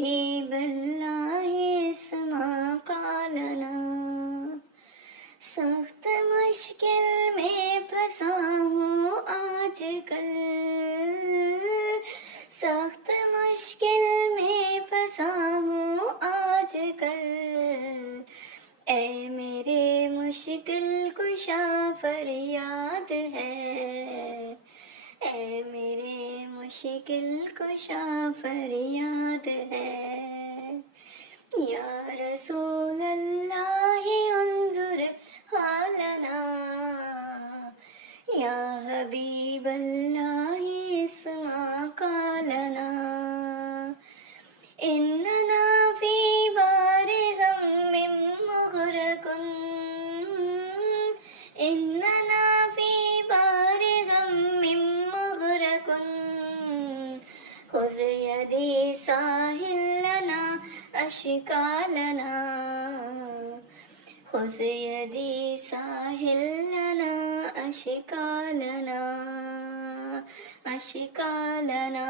हबीब अल्लाह समा कालना। सख्त मुश्किल में फंसा हूँ आजकल, सख्त मुश्किल में फंसा हूँ आजकल। ए मेरे मुश्किल कुशा फरियाद है, ए मेरे मुश्किल कुशा फरियाद है। या रसूल अल्लाह उन्जुर हालना, या हबीब अल्लाह इस्मा कालना। इन्नना फी बारि गम्मिम मुग़रक़ुन, इन्नना फी बारि गम्मिम मुग़रक़ुन। खुज़ यदी साहिल लना अश्कालना, खुज़ यदी साहिल लना अश्कालना, अश्कालना।